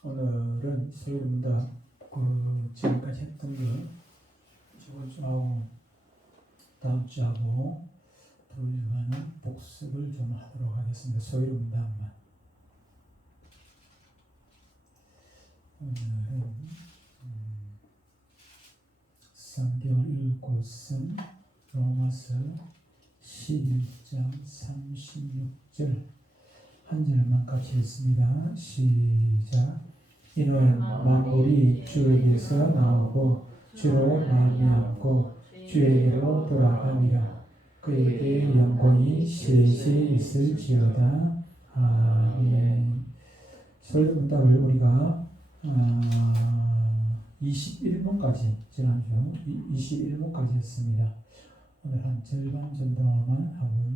오늘은 소일문답 지금까지 했던 거 이번 주하고 다음 주하고 두 주간은 복습을 좀 하도록 하겠습니다. 소일문답만. 오늘은 성경 읽을 곳은 로마서 11장 36절 한 절만 같이 읽습니다. 시작. 이는 만물이 주에게서 나오고 주로 말미암고 주에게로 돌아가니라. 그에게 영광이 세세 있을지어다. 아멘. 설문답을 우리가 21문까지 지난주 21문까지 했습니다. 오늘 한 절반 정도만 하고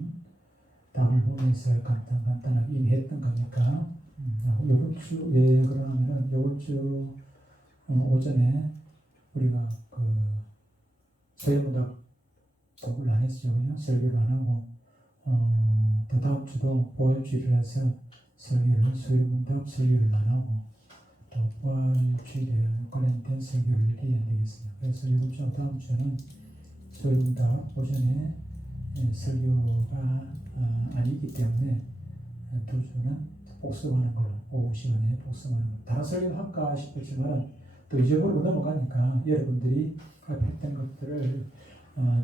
답을 보면서 간단하게 이미 했던 거니까 이번 주 왜 그러냐면은 이번 주 오전에 우리가 서예문답 공부를 안 했죠. 그냥 설교를 안 하고 또 다음 주도 부활주일이라서 서예문답 설교를 안 하고 또 부활주일에 관련된 설교를 해야 되겠습니다. 그래서 이번 주 다음 주는 서예문답 오전에 설교가 아니기 때문에 두 주는 복습하는 걸로 오후 시간에 복습하는 걸로 다른 설교도 할까 싶었지만 또 잊어버리고 넘어가니까 여러분들이 했던 것들을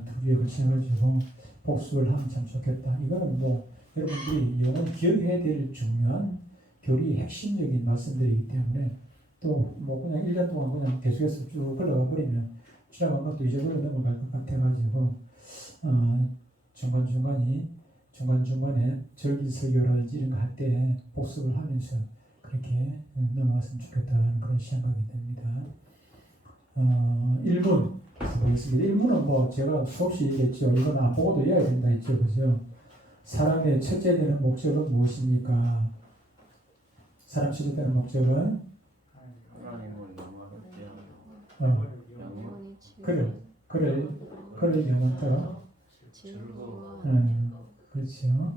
두 주에 걸쳐가지고 복습을 하면 참 좋겠다. 이거는 뭐 여러분들이 영원 기억해야 될 중요한 교리의 핵심적인 말씀들이기 때문에 또 뭐 그냥 1년 동안 그냥 계속해서 쭉 흘러가 버리면 지나간 것도 잊어버리고 넘어갈 것 같아가지고 중간중간에 절기 설교라든지 이런 거 할 때 복습을 하면서 그렇게 넘어갔으면 좋겠다는 그런 생각이 듭니다. 1문 보겠습니다. 1문은 뭐 제가 수없이 얘기했죠. 이건 안 보고도 이해해야 된다 했죠. 그죠? 사람의 첫째 되는 목적은 무엇입니까? 사람 첫째 되는 목적은 하나님을 영화롭게 그를 영원토록 그렇죠.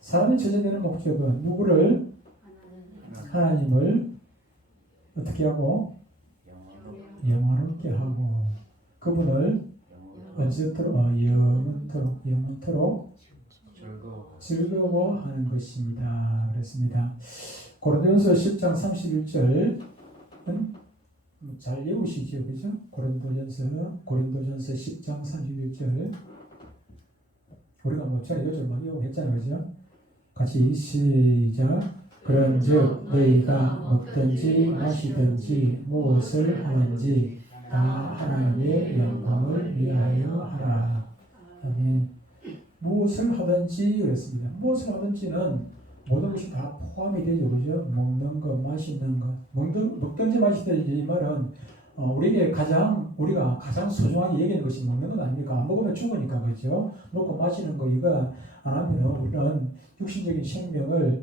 사람의 첫째 되는 목적은 누구를? 하나님을 어떻게 하고? 영원롭게 하고 그분을 언제토록? 영원토록 즐거워하는 것입니다. 그렇습니다. 고린도전서 10장 31절은 잘 외우시죠, 그죠? 고린도전서 10장 31절 우리가 뭐 잘 요절만 외우했잖아요, 그죠? 같이 시작. 그런즉 너희가 먹든지 마시든지 무엇을 하는지 다 하나님의 영광을 위하여 하라. 아멘. 무엇을 하든지 그랬습니다. 무엇을 하든지는 모든 것이 다 포함이 되죠, 그죠? 먹는 거, 마시는 거, 먹든지 마시든지 말은 우리가 가장 소중하게 여기는 것이 먹는 건 아닙니까? 안 먹으면 죽으니까, 그죠? 먹고 마시는 거 이거 안 하면 우리는 육신적인 생명을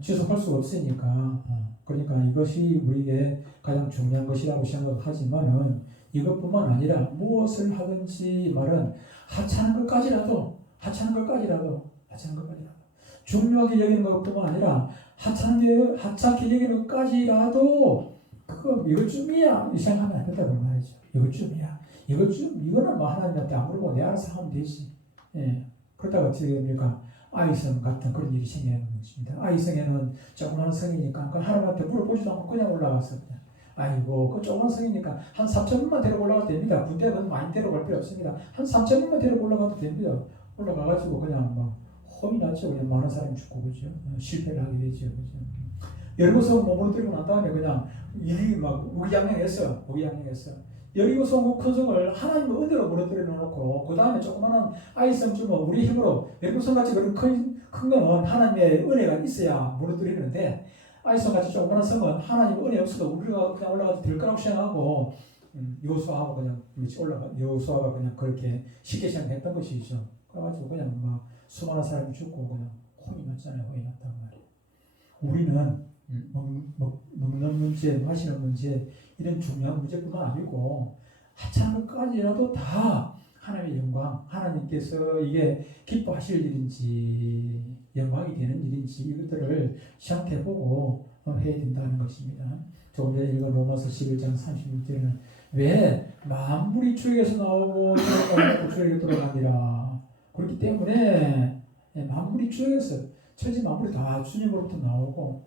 지속할 수가 없으니까 그러니까 이것이 우리에게 가장 중요한 것이라고 생각하지만은 이것뿐만 아니라 무엇을 하든지 말은 하찮은 것까지라도 중요하게 여기는 것뿐만 아니라 하찮게 여기는 것까지라도 이것쯤이야 이 생각하면 안 된다고 말이죠. 이거는 뭐 하나님한테 안 물어보고 내 알아서 하면 되지. 예. 그러다가 어떻게 됩니까? 아이성 같은 그런 일이 생기는 것입니다. 아이성에는 조그만 성이니까 하나님한테 물어보지도 않고 그냥 올라가서 그냥 아이고 그 조그만 성이니까 한 3,000명만 데리고 올라가도 됩니다. 군대는 많이 데려갈 필요 없습니다. 한 3,000명만 데리고 올라가도 됩니다. 올라가가지고 그냥 막 혼이 났죠. 그냥 많은 사람이 죽고 그죠. 실패를 하게 되죠. 그죠. 여리고성 몸으로 들고 난 다음에 그냥 일이 막 우기양양했어. 여리고성 큰 성을 하나님의 은혜로 무너뜨려 놓고 그 다음에 조그마한 아이성 좀 우리 힘으로 여리고성 같이 그런 큰 거는 하나님의 은혜가 있어야 무너뜨리는데 아이성 같이 조그마한 성은 하나님의 은혜 없어도 우리가 그냥 올라가도 될 거라고 생각하고 여호수아하고 그냥 여호수아가 그냥 그렇게 쉽게 생각했던 것이죠. 그래가지고 그냥 막 수많은 사람이 죽고 그냥 혼이 났잖아요. 혼이 났단 말이에요. 우리는 먹는 문제, 마시는 문제 이런 중요한 문제뿐만 아니고 하찮은 것까지라도 다 하나님의 영광, 하나님께서 이게 기뻐하실 일인지 영광이 되는 일인지 이것들을 시험해보고 해야 된다는 것입니다. 조금 전에 읽은 로마서 11장 36절에는 왜 만물이 주에게서 나오고 주에게 돌아가니라. 그렇기 때문에 만물이 주에게서 천지 만물이 다 주님으로부터 나오고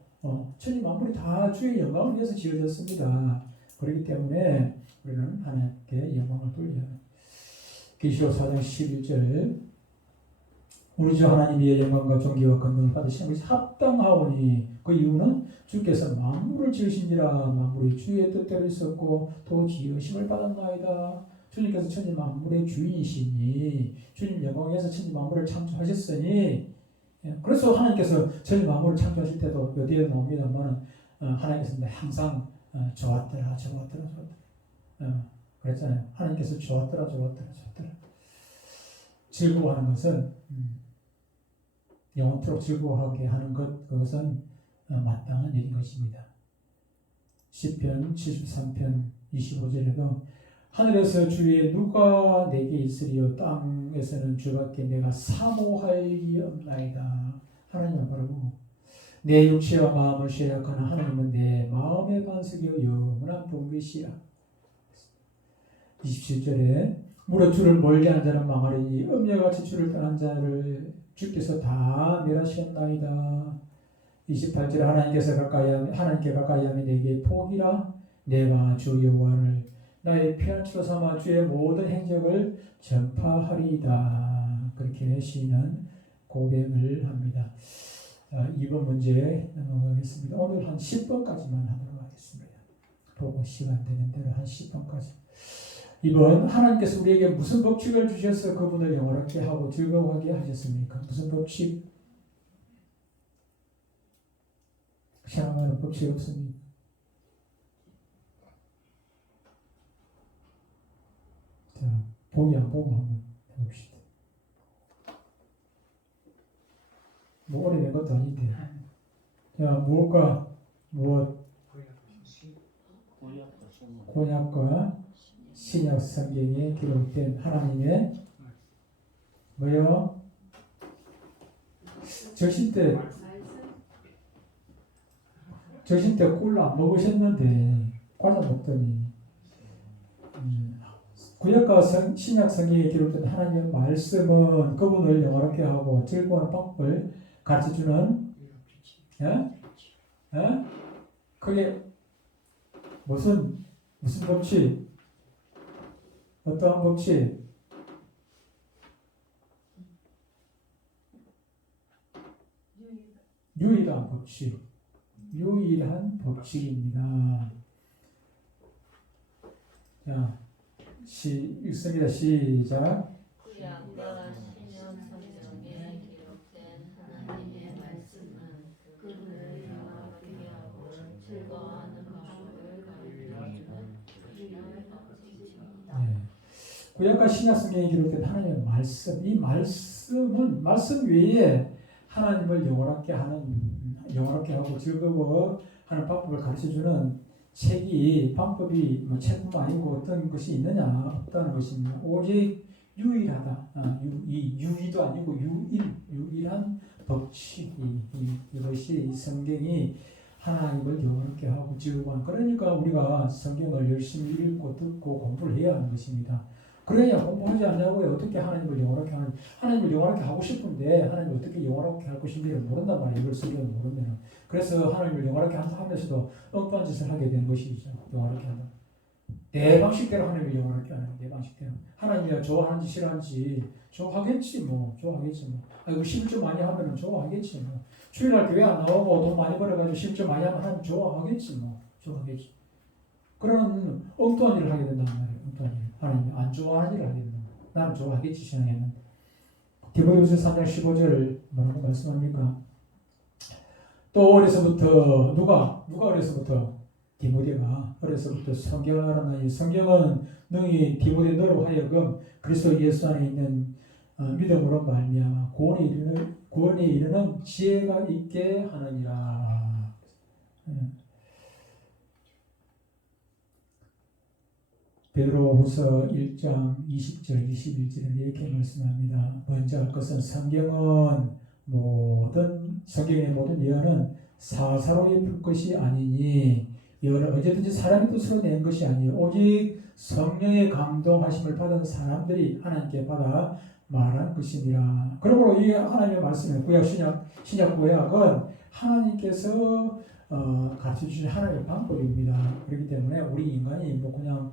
천지 만물이 다 주의 영광을 위해서 지어졌습니다. 그렇기 때문에 우리는 하나님께 영광을 돌려요. 계시록 4장 11절 우리 주 하나님의 영광과 존귀와 권능을 받으시는 것이 합당하오니 그 이유는 주께서 만물을 지으신지라. 만물이 주의 뜻대로 있었고 또 지으심을 받았나이다. 주님께서 천지 만물의 주인이시니 주님 영광에서 천지 만물을 창조하셨으니 그래서 하나님께서 천지 만물을 창조하실 때도 어디에 나옵니다만 하나님께서 항상 좋았더라 그랬잖아요. 하나님께서 좋았더라. 즐거워하는 것은 영원토록 즐거워하게 하는 그것은 마땅한 일인 것입니다. 시편 73편 25절에도 하늘에서 주의 누가 내게 있으리요 땅에서는 주밖에 내가 사모할 일이 없나이다. 하나님을 바라고 내 육체와 마음을 쇠약하나 하나님은 내 마음의 반석이요 영원한 본것이라. 27절에 무릇 주를 멀리하는 자는 망하리니 음녀같이 주를 떠난 자를 주께서 다 멸하셨나이다. 28절에 하나님께 가까이 하면 내게 복이라. 내가 주 여호와를 나의 피난처로 삼아 주의 모든 행적을 전파하리이다. 그렇게 시인은 고백을 합니다. 2번 문제 넘어가겠습니다. 오늘 한 10번까지만 하도록 하겠습니다. 보고 시간 되는 대로 한 10번까지. 2번 하나님께서 우리에게 무슨 법칙을 주셔서 그분을 영원하게 하고 즐거워하게 하셨습니까? 무슨 법칙? 생각나는 법칙 없습니까? 자, 보기 안 보고 한번 해봅시다. 뭐 오래된 것도 아닌데. 자, 무엇과 무엇? 구약과 신약 성경에 기록된 하나님의 뭐요? 적신 때 꿀 안 먹으셨는데 과자 먹더니 구약과 신약 성경에 기록된 하나님의 말씀은 그분을 영원하게 하고 즐거운 방법을 가르쳐주는 그게 무슨 법칙? 어떠한 법칙? 유일한 법칙. 유일한 법칙입니다. 자, 읽습니다. 시작. 구약과 신약 성경에 기록된 하나님의 말씀은 그분을 영원하게 하고 즐거워하는 방법을 가르쳐주는 유일한 법칙입니다. 구약과 신약 성경에 기록된 하나님의 말씀, 이 말씀 외에 하나님을 영원하게 하고 즐거워하는 방법을 가르쳐주는 방법이 책뿐만 아니고 어떤 것이 있느냐 없다는 것입니다. 오직 유일하다. 유의도 아니고 유일한 법칙. 이것이 성경이 하나님을 영원하게 하고 즐거워하는. 그러니까 우리가 성경을 열심히 읽고 듣고 공부를 해야 하는 것입니다. 그래야 공부하지 않냐고요. 어떻게 하나님을 영원하게 하는지. 하나님을 영원하게 하고 싶은데 하나님을 어떻게 영원하게 할 것인지를 모른단 말이에요. 이걸 성경을 모르면. 그래서 하나님을 영원하게 하면서도 엉뚱한 짓을 하게 되는 것이죠. 영원하게 한다. 내 방식대로 하나님을 영원하게 하는 내 방식대로. 하나님이 좋아하는지 싫어하는지 좋아하겠지 뭐. 이거 11조 많이 하면 좋아하겠지 뭐. 주일날 교회 안 나오고 돈 많이 벌어가지고 11조 많이 하면 하나님 좋아하겠지 뭐. 좋아하겠지. 그런 엉뚱한 일을 하게 된단 말이에요. 엉뚱한 일. 하나님이 안 좋아하는 일을 하게 된다. 나는 좋아하겠지 신앙에는. 디모데후서 3장 15절 뭐라고 말씀합니까? 또 어려서부터 누가 어려서부터 디모데가 어려서부터 성경을 알았나니 성경은 능히 디모데 너로 하여금 그리스도 예수 안에 있는 믿음으로 말미암아 구원에 이르는 지혜가 있게 하느니라. 베드로후서 1장 20절 21절에 이렇게 말씀합니다. 먼저 할 것은 성경의 모든 예언은 사사로이 풀 것이 아니니 예언은 언제든지 사람의 뜻으로 낸 것이 아니요 오직 성령의 감동하심을 받은 사람들이 하나님께 받아 말한 것이니라. 그러므로 이 하나님의 말씀은 구약 신약 구약은 하나님께서 가르쳐 주신 하나님의 방법입니다. 그렇기 때문에 우리 인간이 뭐 그냥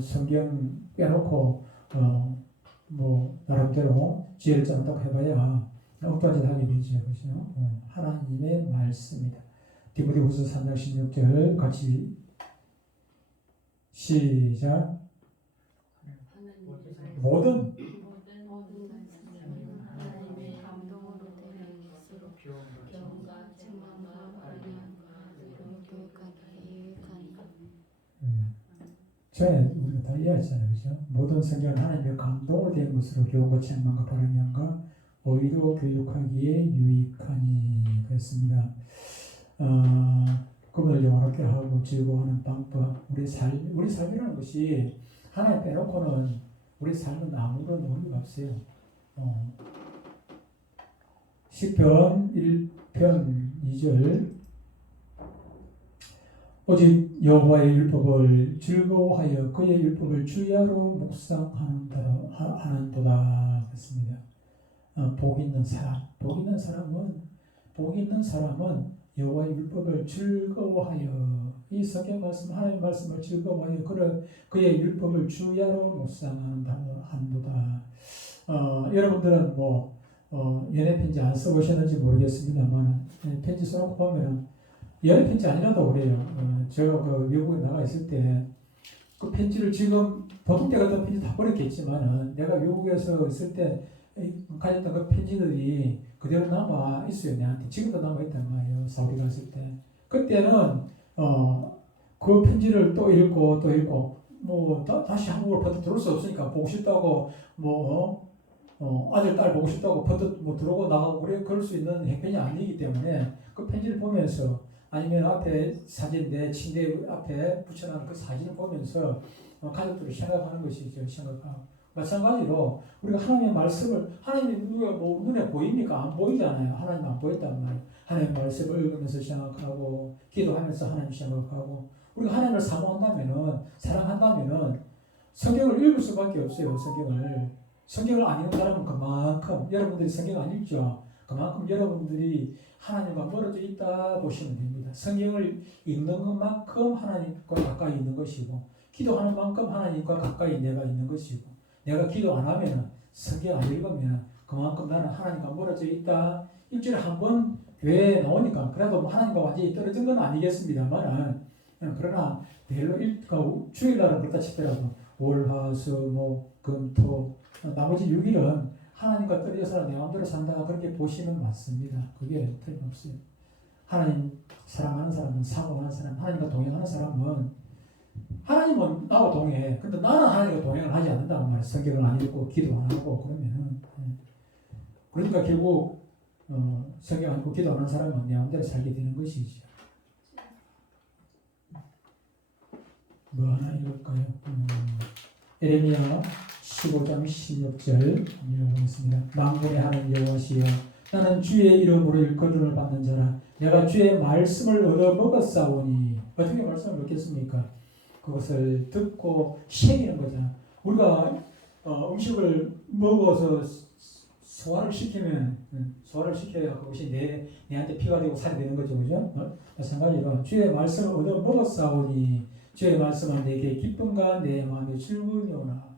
성경 빼놓고 나름대로 지혜를 짠다고 해봐야 엉뚱한 짓 하게 되죠. 그렇죠? 하나님의 말씀입니다. 디모데후서 3장 16절 같이 시작. 모든 하나님의 감동으로 된 것으로 경과 책망과 발견과 교육하기에 유익하니. 전에 우리가 다 이해했잖아요. 그죠? 모든 성경은 하나님의 감동으로 된 것으로 교훈과 책망과 바르면과 오히려 교육하기에 유익하니 그랬습니다. 그분을 영화롭게 하고 즐거워하는 방법, 우리 삶이라는 것이 하나님 빼놓고는 우리 삶은 아무런 의미가 없어요. 시편 1편 2절 오직 여호와의 율법을 즐거워하여 그의 율법을 주야로 묵상하는도다 그랬습니다. 복 있는 사람은 여호와의 율법을 즐거워하여 이 성경 말씀 하나님 말씀을 즐거워하여 그의 율법을 주야로 묵상하는도다. 여러분들은 연애 편지 안 써보셨는지 모르겠습니다만 편지 써놓고 보면 연애 편지 아니라도 그래요. 제가 미국에 나가 있을 때 그 편지를 지금 보통 때 같은 편지 다 버렸겠지만은 내가 미국에서 있을 때 가졌던 그 편지들이 그대로 남아 있어요. 내한테 지금도 남아 있단 말이에요. 사우디 갔을 때 그때는 그 편지를 또 읽고 다시 한국으로 버뜩 들어올 수 없으니까 보고 싶다고 아들 딸 보고 싶다고 버뜩 들어오고 나가고 그럴 수 있는 형편이 아니기 때문에 그 편지를 보면서 아니면 앞에 사진 내 침대 앞에 붙여놓은 그 사진을 보면서 가족들을 생각하는 것이죠. 생각하고 마찬가지로 우리가 하나님의 말씀을 하나님이 누가 눈에 보입니까? 안 보이잖아요. 하나님 안 보였단 말이에요. 하나님의 말씀을 읽으면서 생각하고 기도하면서 하나님 생각하고 우리가 하나님을 사랑한다면은 성경을 읽을 수밖에 없어요. 성경을 안 읽는 사람은 그만큼 여러분들이 성경 안 읽죠. 그만큼 여러분들이 하나님과 멀어져 있다 보시면 됩니다. 성경을 읽는 것만큼 하나님과 가까이 있는 것이고 기도하는 만큼 하나님과 가까이 내가 있는 것이고 내가 기도 안 하면 성경 안 읽으면 그만큼 나는 하나님과 멀어져 있다. 일주일에 한 번 교회에 나오니까 그래도 하나님과 완전히 떨어진 건 아니겠습니다만 그러나 별로 주일날은 그렇다 치더라도 월, 화, 수, 금, 토 나머지 6일은 하나님과 떨어져서 내 마음대로 산다 그렇게 보시면 맞습니다. 그게 틀림없어요. 하나님 사랑하는 사람은 사모하는 사람 하나님과 동행하는 사람은 하나님은 나와 동행해. 근데 나는 하나님과 동행을 하지 않는다고 말이야. 성경을 안 읽고 기도 안 하고 그러면은 그러니까 결국 성경 안 읽고 기도 안 하는 사람은 내 마음대로 살게 되는 것이죠. 뭐 하나 읽을까요? 에레미야 15장 16절 읽어보겠습니다. 만군의 하나님 여호와시여 나는 주의 이름으로 일컬음을 받는 자라 내가 주의 말씀을 얻어먹었사오니 어떻게 말씀을 얻겠습니까? 그것을 듣고 새기는 거잖아. 우리가 음식을 먹어서 소화를 시켜야 그것이 내한테 피가 되고 살이 되는 거죠. 그죠? 마찬가지로 주의 말씀을 얻어먹었사오니 주의 말씀은 내게 기쁨과 내 마음의 즐거움이오나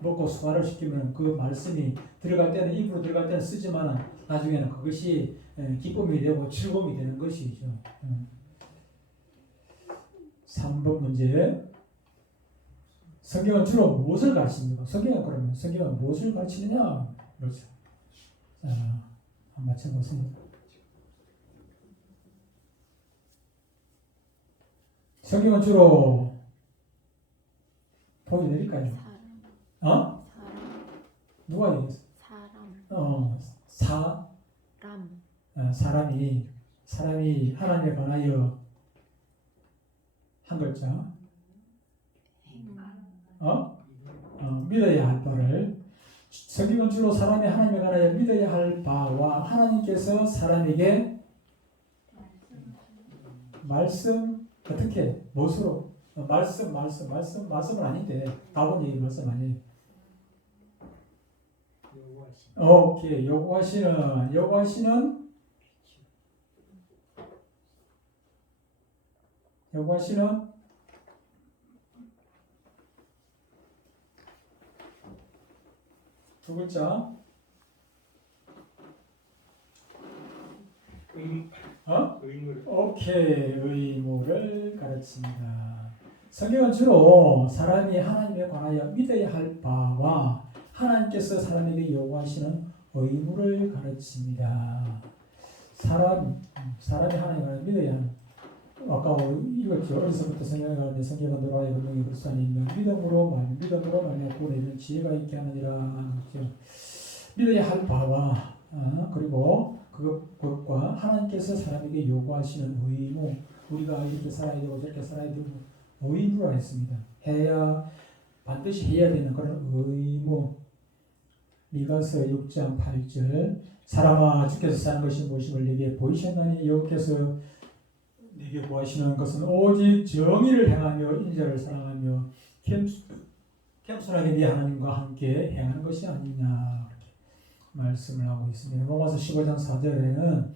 먹고 소화를 시키면 그 말씀이 들어갈 때는 입으로 들어갈 때는 쓰지만 나중에는 그것이 기쁨이 되고 즐거움이 되는 것이죠. 3번 문제. 성경은 주로 무엇을 가르칩니까? 성경은 무엇을 가르치느냐? 그렇죠. 자, 한번 맞춰보세요. 성경은 주로 보기 드릴까요? 사람. 누가 얘기했어? 사람. 사람이 하나님에 관하여 한 글자. 믿어야 할 바를 성경은 주로 사람이 하나님에 관하여 믿어야 할 바와 하나님께서 사람에게 말씀 어떻게 무엇으로 말씀은 아닌데 답은 얘기 말씀 아니에요. 오케이 요구하시는 두 글자 오케이 의무를 가르칩니다. 성경은 주로 사람이 하나님에 관하여 믿어야 할 바와 하나님께서 사람에게 요구하시는 의무를 가르칩니다. 사람이 하나님에 관하여 믿어야 하는 아까 읽었죠. 어려서부터 성경에 가는데 성경은 너라의 본능이 그리스도 안에 있는 믿음으로 말미암아 구원에 이르는 지혜가 있게 하느니라. 그렇죠? 믿어야 할 바와 그리고 그것과 하나님께서 사람에게 요구하시는 의무 우리가 이렇게 살아야 되고 저렇게 살아야 되고 의무라 했습니다. 반드시 해야 되는 그런 의무. 미가서 6장 8절 사람아 주께서 사는 것이 무엇임을 네게 보이셨나니 여호와께서 네게 구하시는 것은 오직 정의를 행하며 인자를 사랑하며 겸손하게 네 하나님과 함께 행하는 것이 아니냐 이렇게 말씀을 하고 있습니다. 로마서 15장 4절에는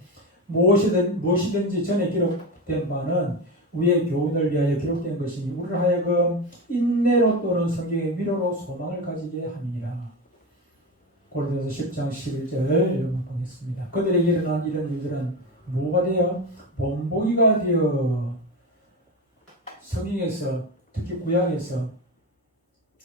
무엇이든지 전에 기록된 바는 우리의 교훈을 위하여 기록된 것이니 우리를 하여금 인내로 또는 성경의 위로로 소망을 가지게 함이니라. 고린도서 10장 11절 보겠습니다. 그들에게 일어난 이런 일들은 뭐가 되어 본보기가 되어 성경에서 특히 구약에서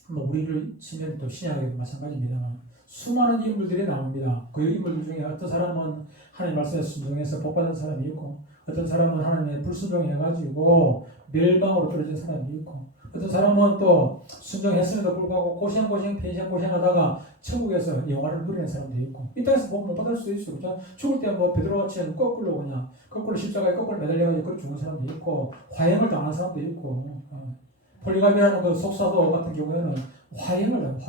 우리를 치면 또 신약에도 마찬가지입니다만 수많은 인물들이 나옵니다. 그 인물들 중에 어떤 사람은 하나님 말씀에 순종해서 복받은 사람이 있고 어떤 사람은 하나님의 불순종해가지고 멸망으로 떨어진 사람이 있고 어떤 사람은 또 순종했음에도 불구하고 고생하다가 천국에서 영화를 누리는 사람도 있고 이 땅에서 복 못 받을 수도 있어요. 그렇죠? 죽을 때 베드로같이 거꾸로 십자가에 거꾸로 매달려가지고 그렇게 죽는 사람도 있고 화형을 당하는 사람도 있고 폴리갑이라는 그 속사도 같은 경우에는 화형을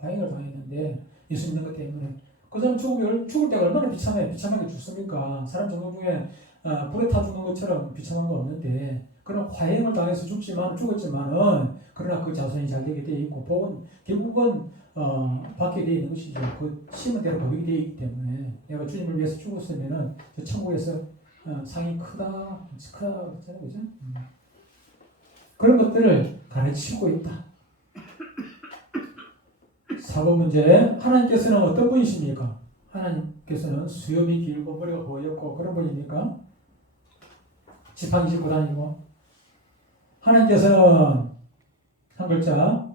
당했는데 예수 믿는 것 때문에 그 사람 죽을 때가 얼마나 비참하게 죽습니까? 사람 종종 중에 불에 타 죽는 것처럼 비참한 거 없는데 그런 화형을 당해서 죽었지만은 그러나 그 자손이 잘 되게 되어 있고 복은 결국은 받게 되어 있는 것이죠. 그 심은 대로 거기 되어 있기 때문에 내가 주님을 위해서 죽었으면은 저 천국에서 상이 크다 그렇잖아요, 그죠? 그런 것들을 가르치고 있다. 사고 문제 하나님께서는 어떤 분이십니까? 하나님께서는 수염이 길고 머리가 보였고 그런 분입니까? 지팡이 짚고 다니고 하나님께서는 한 글자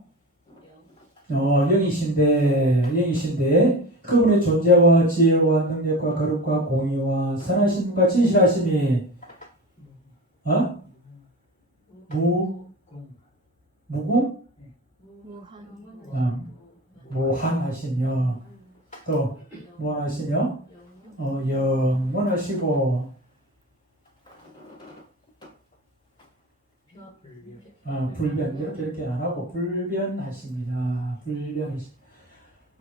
영이신데 그분의 존재와 지혜와 능력과 거룩과 공의와 선하심과 진실하심이 무한하시며 또 무한하시며 영원하시고 불변 이렇게 안 하고 불변하십니다.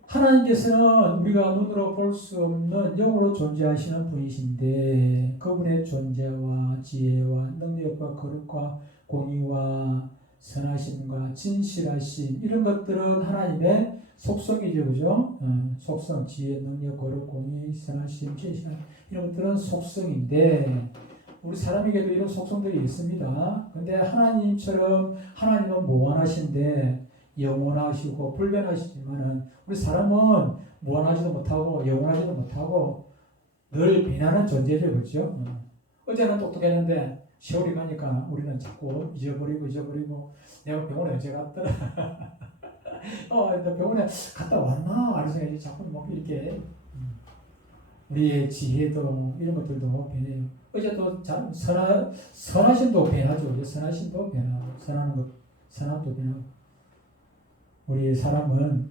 하나님께서는 우리가 눈으로 볼 수 없는 영으로 존재하시는 분이신데 그분의 존재와 지혜와 능력과 거룩과 공의와 선하심과 진실하심 이런 것들은 하나님의 속성이죠, 그죠? 속성, 지혜, 능력, 거룩, 공의, 선하심, 진실함 이런 것들은 속성인데 우리 사람에게도 이런 속성들이 있습니다. 근데 하나님처럼 하나님은 무한하신데 영원하시고 불변하시지만은 우리 사람은 무한하지도 못하고 영원하지도 못하고 늘 변하는 존재죠, 그렇죠? 어제는 똑똑했는데 세월이 가니까 우리는 자꾸 잊어버리고 내가 병원에 언제 갔더라 병원에 갔다 왔나? 그래서 자꾸 뭐 이렇게 우리의 지혜도 이런 것들도 변해요. 어제 또 선하심도 변하죠. 선하심도 변하고 선함도 변하고 우리 사람은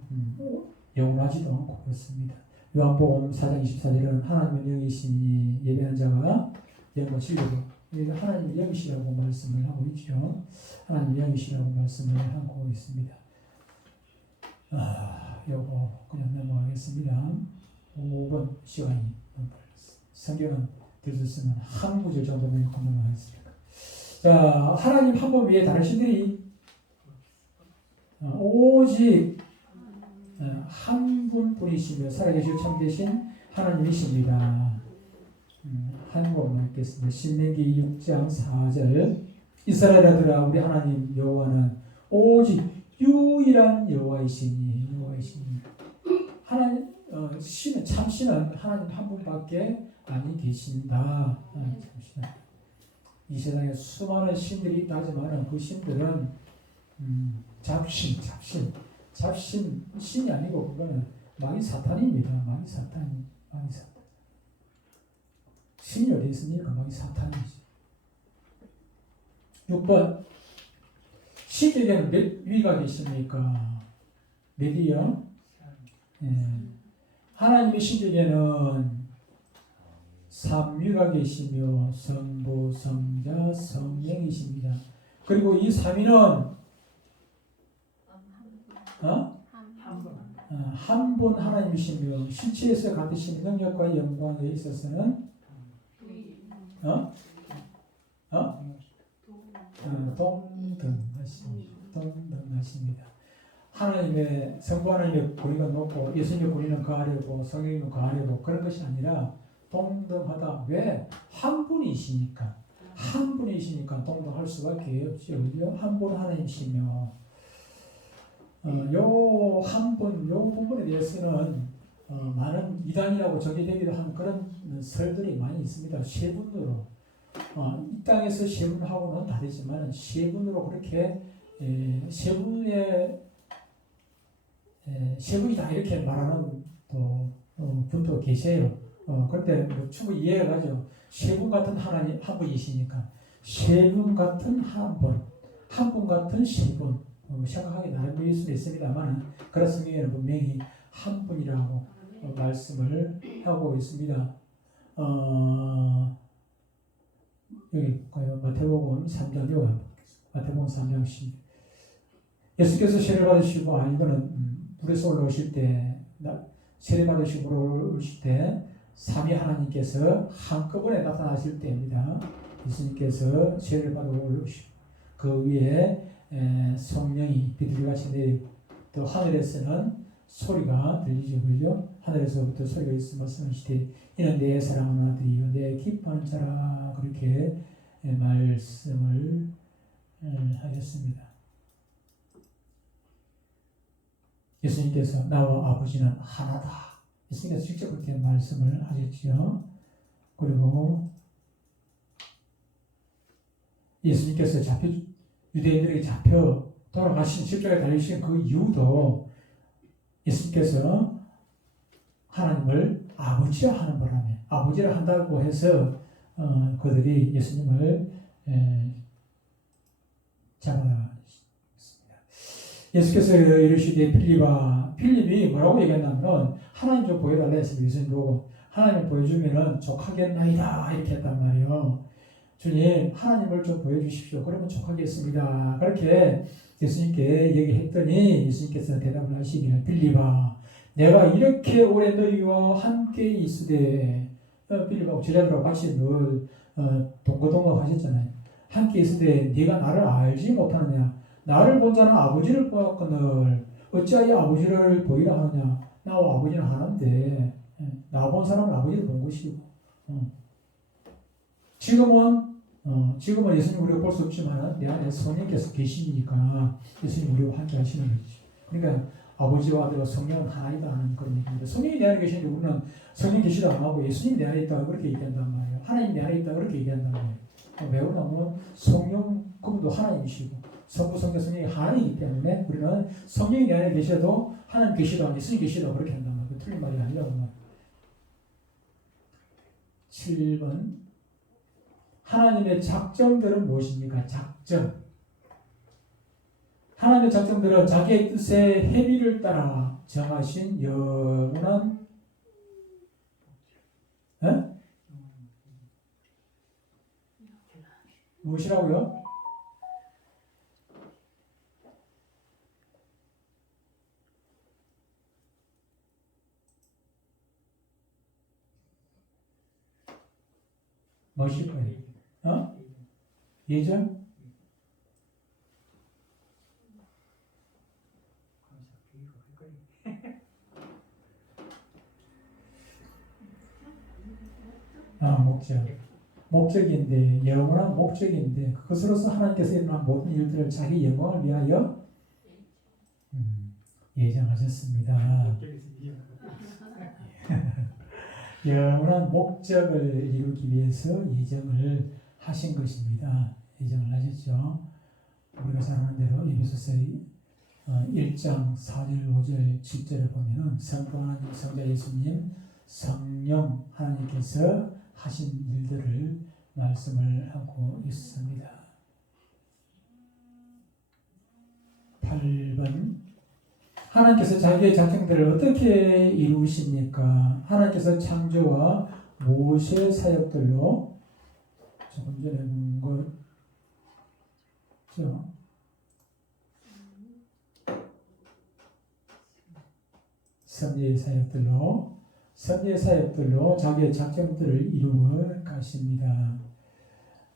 영원하지도 않고 그렇습니다. 요한복음 4장 24절은 하나님은 영이시니 예배하는 자가 영과 진리로 하나님은 영이시라고 말씀을 하고 있죠. 하나님 영이시라고 말씀을 하고 있습니다. 요거 그냥 넘어가겠습니다. 5번 시간이 너무 빨랐어요. 성경은 들었으면 한 구절 정도면 넘어가겠습니다. 자, 하나님 한 분 위에 다른 신들이 오직 한 분뿐이시며 살아계시고 참되신 하나님이십니다. 한 번만 읽겠습니다. 신명기 6장 4절 이스라엘아들아 우리 하나님 여호와는 오직 유일한 여호와이시니 하나님 신은 참신은 하나님 한 분밖에 아니 계신다. 참신은 이 세상에 수많은 신들이 있다 하지만 그 신들은 잡신 신이 아니고 그거는 마귀 사탄입니다. 마귀 사탄. 신이 어디 있습니까? 마귀 사탄이지. 6번 신에게는 몇 위가 계십니까? 몇 위요? 하나님의 신에게는 3위가 계시며 성부, 성자, 성령이십니다. 그리고 이 3위는 한 분 하나님이시며 실체에서 같으신 능력과 영광에 있어서는 동등하십니다. 하나님의 성부 하나님의 권위가 높고 예수님의 권위는 그 아래고 성령님은 그 아래고 그런 것이 아니라 동등하다. 왜? 한 분이시니까. 한 분이시니까 동등할 수밖에 없죠. 한 분 하나님이시며 요 한 분, 요 부분에 대해서는 많은 이단이라고 정의되기도 하는 그런 설들이 많이 있습니다. 세 분으로 이 땅에서 세 분하고는 다르지만 세 분으로 그렇게 세 분의 세 분이다 이렇게 말하는 또 분도 계세요. 그런데 뭐 충분히 이해가 가죠. 세 분 같은 하나님 한 분이시니까 세 분 같은 한 분, 한 분 같은 세 분 생각하기 나름일 수는 있습니다만 그런 성경에는 분명히 한 분이라고 말씀을 하고 있습니다. 여기 볼까요? 마태복음 3장 6절 마태복음 3장 10 예수께서 세례 받으시고 이거는 물에서 올라오실 때 세례 받으시고 올라오실 때 삼위 하나님께서 한꺼번에 나타나실 때입니다. 예수님께서 세례를 받아 올라오시고 그 위에 성령이 비둘기같이 내리고 또 하늘에서는 소리가 들리죠. 그죠? 하늘에서부터 소리가 있으며 말씀하시되 이는 내 사랑하는 아들이요 내 기뻐하는 자라 그렇게 말씀을 하셨습니다. 예수님께서 나와 아버지는 하나다. 예수님께서 직접 그렇게 말씀을 하셨죠. 그리고 예수님께서 유대인들에게 잡혀 돌아가신 십자가에 달리신 그 이유도 예수님께서 하나님을 아버지라 하는 바람에 아버지라 한다고 해서 그들이 예수님을 잡아나갔습니다. 예수께서 이르시되 필립이 뭐라고 얘기했냐면 하나님 좀 보여달라 했습니다. 예수님 보고 하나님 보여주면은 족하겠나이다 이렇게 했단 말이에요. 주님 하나님을 좀 보여주십시오. 그러면 족하겠습니다. 그렇게 예수님께 얘기했더니 예수님께서 대답을 하시기를 필립아 내가 이렇게 오래 너희와 함께 있으되 필립하고 제자들하고 같이 늘 동거동거 하셨잖아요. 함께 있으되 네가 나를 알지 못하느냐 나를 본 자는 아버지를 보았거늘 어찌하여 아버지를 보이라 하느냐 나와 아버지는 하나인데 나 본 사람은 아버지를 본 것이고 지금은 예수님 우리가 볼 수 없지만 내 안에 성령께서 계시니까 예수님 우리와 함께 하시는 거죠. 그러니까 아버지와 아들과 성령은 하나이다 하는 그런 얘기입니다. 성령이 내 안에 계시는데 우리는 성령 계시도 안 하고 예수님이 내 안에 있다 그렇게 얘기한단 말이에요. 하나님 내 안에 있다 그렇게 얘기한단 말이에요. 왜 그러냐면 성령 그분도 하나님이시고 성부 성자 성령이 하나이기 때문에 우리는 성령이 내 안에 계셔도 하나님 계시다 예수님 계시다 그렇게 한단 말이에요. 틀린 말이 아니라고 말이에요. 7번 하나님의 작정들은 무엇입니까? 작정. 하나님의 작정들은 자기의 뜻의 해비를 따라 정하신 영원한 무엇이라고요? 무엇일 거예요? 어? 예정? 목적. 목적인데, 영원한 목적인데, 그것으로서 하나님께서 일어난 모든 일들을 자기 영광을 위하여 예정하셨습니다. 영원한 목적을 이루기 위해서 예정을 하신 것입니다. 예정을 하셨죠. 우리가 잘 아는 대로 에베소서 1장 4절, 5절, 7절에 보면은 성부 하나님, 성자 예수님, 성령 하나님께서 하신 일들을 말씀을 하고 있습니다. 8번 하나님께서 자기의 작정들을 어떻게 이루십니까? 하나님께서 창조와 모세 사역들로 조금 전에 본 거죠. 섭리의 사역들로 자기의 작정들을 이루어 가십니다.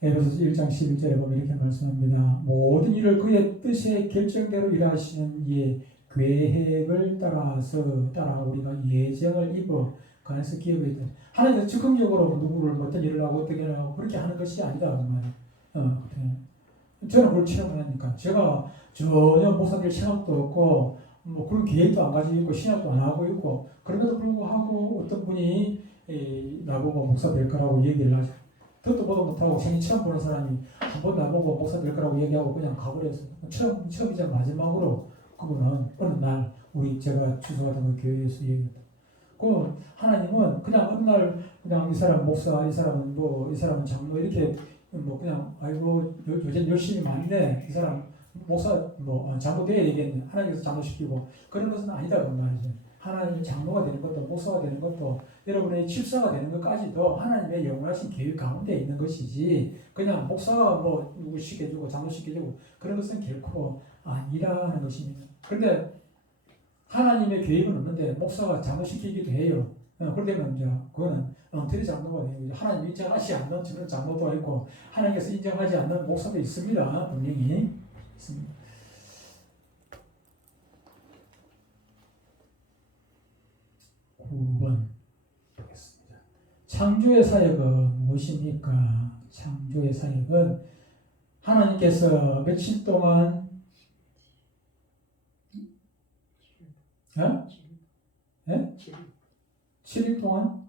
에베소서 1장 11절에 보면 이렇게 말씀합니다. 모든 일을 그의 뜻의 결정대로 일하시는 이의 계획을 따라 우리가 예정을 입어 그 안에서 기업에 있다. 하나님께서 즉흥적으로 누구를 어떤 일을 하고 어떻게 하고 그렇게 하는 것이 아니다 그 말이에요. 저는 그걸 체험을 하니까 제가 전혀 목사님 생각도 없고 뭐 그런 계획도 안 가지고 있고 신학도 안 하고 있고 그런데도 불구하고 어떤 분이 나보고 목사 될 거라고 얘기를 하죠. 듣도 보도 못하고 생일 처음 보는 사람이 한 번도 안 보고 목사 될 거라고 얘기하고 그냥 가버렸어요. 처음이자 마지막으로 그분은 어느 날 제가 주소하던 그 교회에서 얘기했다. 그 하나님은 그냥 어느 날 그냥 이 사람 목사, 이 사람은 장로 이렇게 뭐 그냥 아이고 요즘 열심히 많네 이 사람 목사 장로 돼야 되겠네 하나님께서 장로시키고 그런 것은 아니다 그 말이죠. 하나님이 장로가 되는 것도 목사가 되는 것도 여러분의 집사가 되는 것까지도 하나님의 영원하신 계획 가운데 있는 것이지 그냥 목사가 누구 시켜주고 장로 시켜주고 그런 것은 결코 아니라는 것입니다. 그런데 하나님의 계획은 없는데 목사가 장로 시키기도 해요. 그러면 이제 그거는 엉터리 장로가 되고 하나님 인정하지 않는 저런 장로도 있고 하나님께서 인정하지 않는 목사도 있습니다. 분명히 있습니다. 9번 보겠습니다. 창조의 사역은 무엇입니까? 창조의 사역은 하나님께서 며칠 동안 7일 동안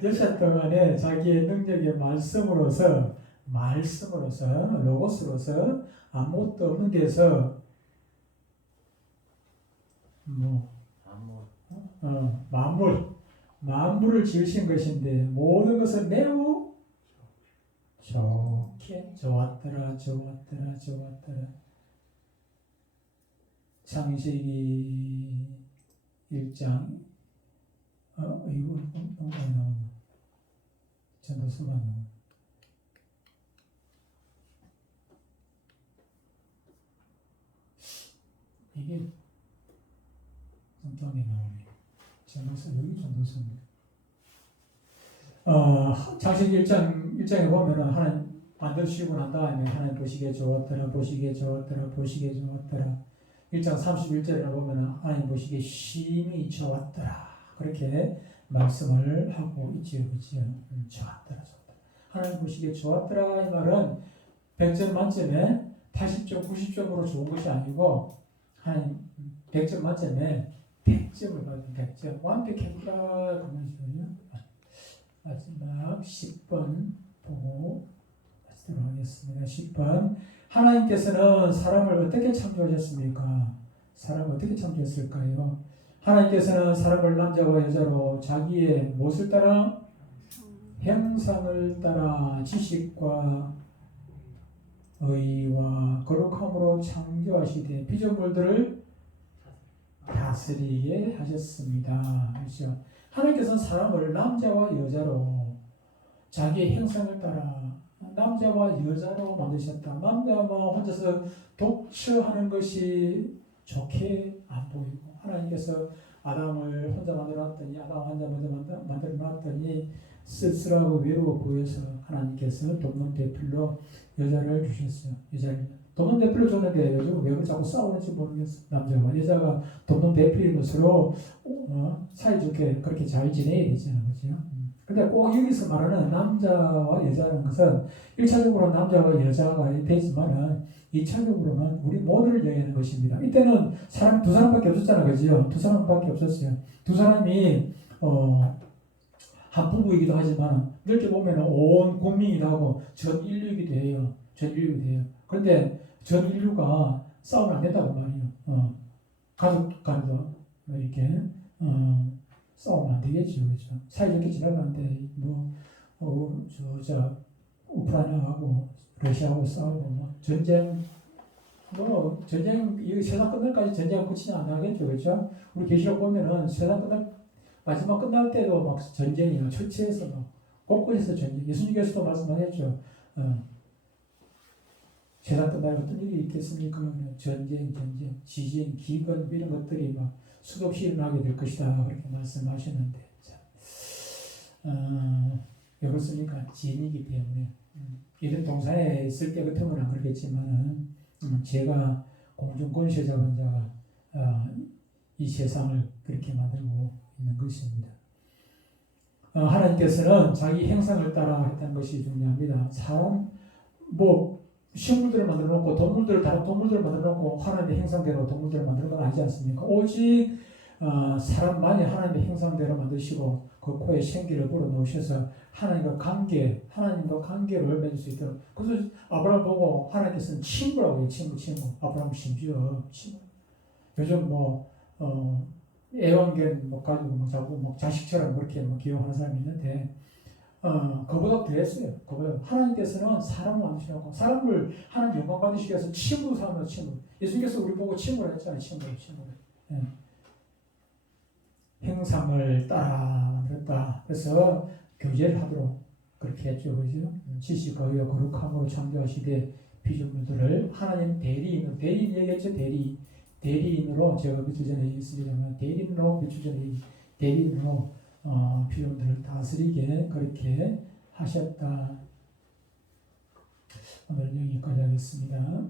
6일 동안에 자기의 능력의 말씀으로서 로고스로서 아무것도 없는 데서 만물을 지으신 것인데 모든 것은 매우 좋게 좋았더라. 창세기 1장 이거 너무 많이 나오네. 전도서가 나오네. 이게 엉뚱하게 나오네. 전도서 여기 전도서입니다. 창세기 1장에 보면은 하나님 만드시고 난 다음에 하나님 보시기에 좋았더라. 1장 31절에 보면은 하나님 보시기에 심히 좋았더라. 그렇게 말씀을 하고 있지요. 좋았더라. 하나님 보시기에 좋았더라 이 말은 100점 만점에 80점, 90점으로 좋은 것이 아니고 하나님 100점 만점에 100점을 받은 100점 완벽했다 그 말이죠. 마지막 10번 보고 마치도록 하겠습니다. 10번 하나님께서는 사람을 어떻게 창조하셨습니까? 사람을 어떻게 창조했을까요? 하나님께서는 사람을 남자와 여자로 자기의 무엇을 따라? 형상을 따라 지식과 의와 거룩함으로 창조하시되 피조물들을 다스리게 하셨습니다. 그렇죠? 하나님께서는 사람을 남자와 여자로 자기의 형상을 따라 남자와 여자로 만드셨다. 남자만 혼자서 독처하는 것이 좋게 안 보이고 하나님께서 아담을 혼자 만들어놨더니 아담 혼자 먼저 만들어놨더니 쓸쓸하고 외로워 보여서 하나님께서 돕는 대필로 여자를 주셨어요. 여자를 돕는 대필로 줬는데 요즘 왜 자꾸 싸우는지 모르겠어. 남자와 여자가 돕는 대필로 서로 사이좋게 그렇게 잘 지내야 되잖아요. 그죠? 근데 꼭 여기서 말하는 남자와 여자라는 것은 1차적으로 남자와 여자가 되지만은 2차적으로는 우리 모두를 얘기하는 것입니다. 이때는 두 사람밖에 없었잖아요. 그죠? 두 사람밖에 없었어요. 두 사람이 한 부부이기도 하지만 이렇게 보면 온 국민이기도 하고 전 인류이기도 해요. 전 인류이기도 해요. 그런데 전 인류가 싸우면 안 된다고 말이에요. 가족 간도 이렇게 싸우면 안 되겠죠. 그렇죠? 사이좋게 지나가는데 우크라이나하고 러시아하고 싸우고 전쟁 이 세상 끝날까지 전쟁 끝이 안 나겠죠. 그렇죠? 우리 계시록 보면은 세상 마지막 끝날 때도 막 전쟁이나 처치에서 막 곳곳에서 전쟁. 예수님께서도 말씀하셨죠. 세상 끝날 어떤 일이 있겠습니까? 전쟁, 지진, 기근 이런 것들이 막 수도 없이 일어나게 될 것이다. 그렇게 말씀하셨는데 왜 그렇습니까? 지인이기 때문에 이런 동산에 있을 때 같으면 안 그렇겠지만은 제가 공중권세자가 이 세상을 그렇게 만들고 있는 것입니다. 하나님께서는 자기 형상을 따라 했다는 것이 중요합니다. 사람 식물들을 만들어 놓고 다른 동물들을 만들어 놓고 하나님의 형상대로 동물들을 만드는 건 아니지 않습니까? 오직 사람만이 하나님의 형상대로 만드시고 그 코에 생기를 불어 넣으셔서 하나님과 관계를 맺을 수 있도록. 그래서 아브라함 보고 하나님께서는 친구라고 해요. 친구. 아브라함 심지어 친구. 요즘 애완견 가지고 자꾸 자식처럼 그렇게 기용하는 사람이 있는데 그보다 더했어요. 하나님께서는 사람을 만드시고 사람을 하나님 영광 받으시기 위해서 친구로 삼는 친구. 예수님께서 우리 보고 친구라 했잖아요. 친구. 예. 형상을 따라 만들었다. 그래서 교제를 하도록 그렇게 했죠. 그죠? 지식하여 거룩함으로 창조하시되 피조물들을 하나님 대리인 얘기했죠. 대리인으로 제가 며칠 전에 얘기했습니다만 대리인으로 피조물들을 다스리게 그렇게 하셨다. 오늘 여기까지 하겠습니다.